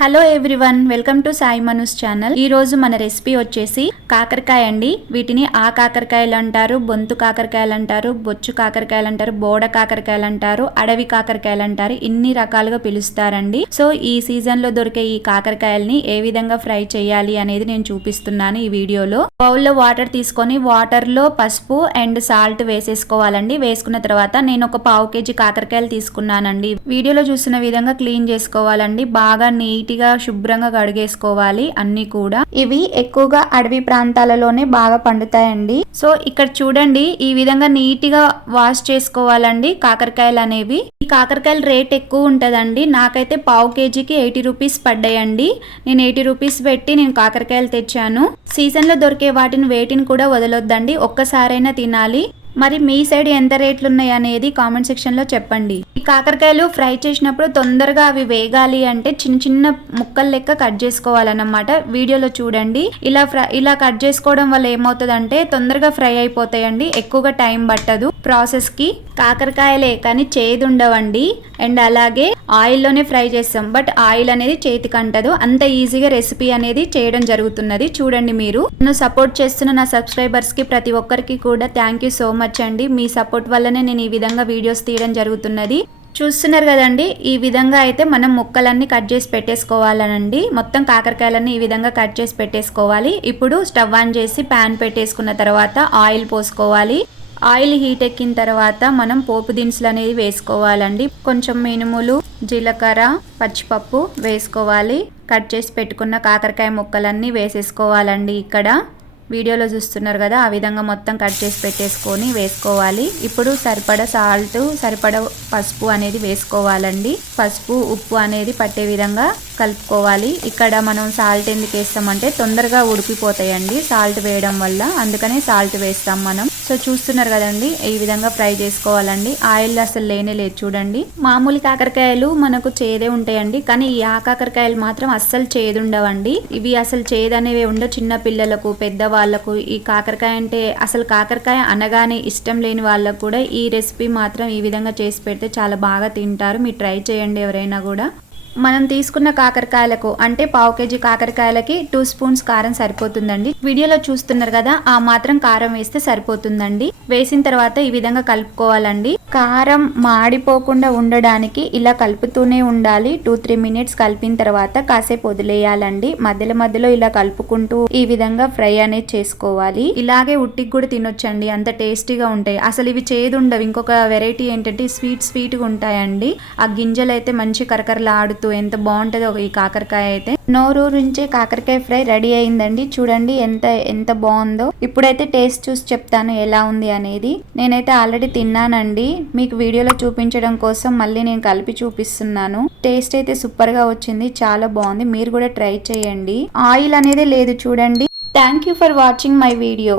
Hello everyone welcome to Sai Manus channel. ఈ రోజు మన రెసిపీ వచ్చేసి కాకరకాయ అండి. వీటిని ఆ కాకరకాయలు అంటారు బొంతు కాకరకాయలు అంటారు బొచ్చు కాకరకాయలు అంటారు బోడ కాకరకాయలు అంటారు అడవి కాకరకాయలు అంటారు ఇన్ని రకాలుగా పిలుస్తారండి. సో ఈ సీజన్లో దొరికే ఈ కాకరకాయల్ని ఏ విధంగా ఫ్రై చేయాలి అనేది నేను చూపిస్తున్నాను ఈ వీడియోలో. బౌల్లో వాటర్ తీసుకొని వాటర్లో పసుపు అండ్ సాల్ట్ వేసేసుకోవాలండి. వేసుకున్న తర్వాత నేను ఒక పావు కేజీ కాకరకాయలు తీసుకున్నానండి. వీడియోలో చూసిన విధంగా క్లీన్ చేసుకోవాలండి. బాగా నీట్ గా శుభ్రంగా కడిగేసుకోవాలి అన్ని కూడా. ఇవి ఎక్కువగా అడవి ప్రాంతాలలోనే బాగా పండుతాయండి. సో ఇక్కడ చూడండి ఈ విధంగా నీట్గా వాష్ చేసుకోవాలండి కాకరకాయలు అనేవి ఈ కాకరకాయల రేట్ ఎక్కువ ఉంటుందండి. నాకైతే పావు కేజీకి ఎయిటీ రూపీస్ పడ్డాయండి. నేను ఎయిటీ రూపీస్ పెట్టి నేను కాకరకాయలు తెచ్చాను. సీజన్లో దొరికే వాటిని వేటిని కూడా వదలొద్దండి. ఒక్కసారైనా తినాలి. మరి మీ సైడ్ ఎంత రేట్లు ఉన్నాయి అనేది కామెంట్ సెక్షన్లో చెప్పండి. ఈ కాకరకాయలు ఫ్రై చేసినప్పుడు తొందరగా అవి వేగాలి అంటే చిన్న చిన్న ముక్కలు లెక్క కట్ చేసుకోవాలన్నమాట. వీడియోలో చూడండి. ఇలా ఫ్రై ఇలా కట్ చేసుకోవడం వల్ల ఏమవుతుందంటే తొందరగా ఫ్రై అయిపోతాయండి. ఎక్కువగా టైం పట్టదు ప్రాసెస్కి కాకరకాయలే కానీ చేదు ఉండవండి అండ్ అలాగే ఆయిల్లోనే ఫ్రై చేస్తాం. బట్ ఆయిల్ అనేది చేతికి అంటదు. అంత ఈజీగా రెసిపీ అనేది చేయడం జరుగుతున్నది. చూడండి మీరు. నన్ను సపోర్ట్ చేస్తున్న నా సబ్స్క్రైబర్స్కి ప్రతి ఒక్కరికి కూడా థ్యాంక్ యూ సో మచ్. అండి మీ సపోర్ట్ వల్లనే నేను ఈ విధంగా వీడియోస్ తీయడం జరుగుతున్నది. చూస్తున్నారు కదండి ఈ విధంగా అయితే మనం ముక్కలన్నీ కట్ చేసి పెట్టేసుకోవాలనండి. మొత్తం కాకరకాయలన్నీ ఈ విధంగా కట్ చేసి పెట్టేసుకోవాలి. ఇప్పుడు స్టవ్ ఆన్ చేసి ప్యాన్ పెట్టేసుకున్న తర్వాత ఆయిల్ పోసుకోవాలి. ఆయిల్ హీట్ ఎక్కిన తర్వాత మనం పోపు దినుసులు అనేది వేసుకోవాలండి. కొంచెం మినుములు జీలకర్ర పచ్చిపప్పు వేసుకోవాలి. కట్ చేసి పెట్టుకున్న కాకరకాయ ముక్కలన్నీ వేసేసుకోవాలండి ఇక్కడ. వీడియోలో చూస్తున్నారు కదా ఆ విధంగా మొత్తం కట్ చేసి పెట్టేసుకొని వేసుకోవాలి. ఇప్పుడు సరిపడ సాల్ట్ సరిపడ పసుపు అనేది వేసుకోవాలండి. పసుపు ఉప్పు అనేది పట్టే విధంగా కలుపుకోవాలి. ఇక్కడ మనం సాల్ట్ ఎందుకు వేస్తామంటే తొందరగా ఉడికిపోతాయండి సాల్ట్ వేయడం వల్ల. అందుకనే సాల్ట్ వేస్తాం మనం. సో చూస్తున్నారు కదండి ఈ విధంగా ఫ్రై చేసుకోవాలండి. ఆయిల్ అసలు లేనే లేదు చూడండి. మామూలు కాకరకాయలు మనకు చేదే ఉంటాయండి కానీ ఈ ఆ కాకరకాయలు మాత్రం అస్సలు చేదు ఉండవండి ఇవి అసలు చేదనేవి ఉండవు. చిన్న పిల్లలకు పెద్దవాళ్ళకు ఈ కాకరకాయ అంటే అసలు కాకరకాయ అనగానే ఇష్టం లేని వాళ్ళకు కూడా ఈ రెసిపీ మాత్రం ఈ విధంగా చేసి పెడితే చాలా బాగా తింటారు. మీరు ట్రై చేయండి ఎవరైనా కూడా. మనం తీసుకున్న కాకరకాయలకు అంటే పావు కేజీ కాకరకాయలకి టూ స్పూన్స్ కారం సరిపోతుందండి. వీడియోలో చూస్తున్నారు కదా ఆ మాత్రం కారం వేస్తే సరిపోతుందండి. వేసిన తర్వాత ఈ విధంగా కలుపుకోవాలండి. కారం మాడిపోకుండా ఉండడానికి ఇలా కలుపుతూనే ఉండాలి. టూ త్రీ మినిట్స్ కలిపిన తర్వాత కాసేపు వదిలేయాలండి. మధ్యలో మధ్యలో ఇలా కలుపుకుంటూ ఈ విధంగా ఫ్రై అనేది చేసుకోవాలి. ఇలాగే ఉట్టికి కూడా తినొచ్చండి. అంత టేస్టీగా ఉంటాయి. అసలు ఇవి చేదు ఉండవు ఇంకొక వెరైటీ ఏంటంటే స్వీట్ స్వీట్గా ఉంటాయండి. ఆ గింజలు అయితే మంచి కరకరలాడుతూ ఎంత బాగుంటుందో ఈ కాకరకాయ అయితే. నోరూరించే కాకరకాయ ఫ్రై రెడీ అయిందండి. చూడండి ఎంత ఎంత బాగుందో. ఇప్పుడైతే టేస్ట్ చూసి చెప్తాను ఎలా ఉంది అనేది. నేనైతే ఆల్రెడీ తిన్నానండి. మీకు వీడియోలో చూపించడం కోసం మళ్ళీ నేను కలిపి చూపిస్తున్నాను. టేస్ట్ అయితే సూపర్గా వచ్చింది. చాలా బాగుంది. మీరు కూడా ట్రై చేయండి. ఆయిల్ అనేది లేదు చూడండి. Thank you for watching my video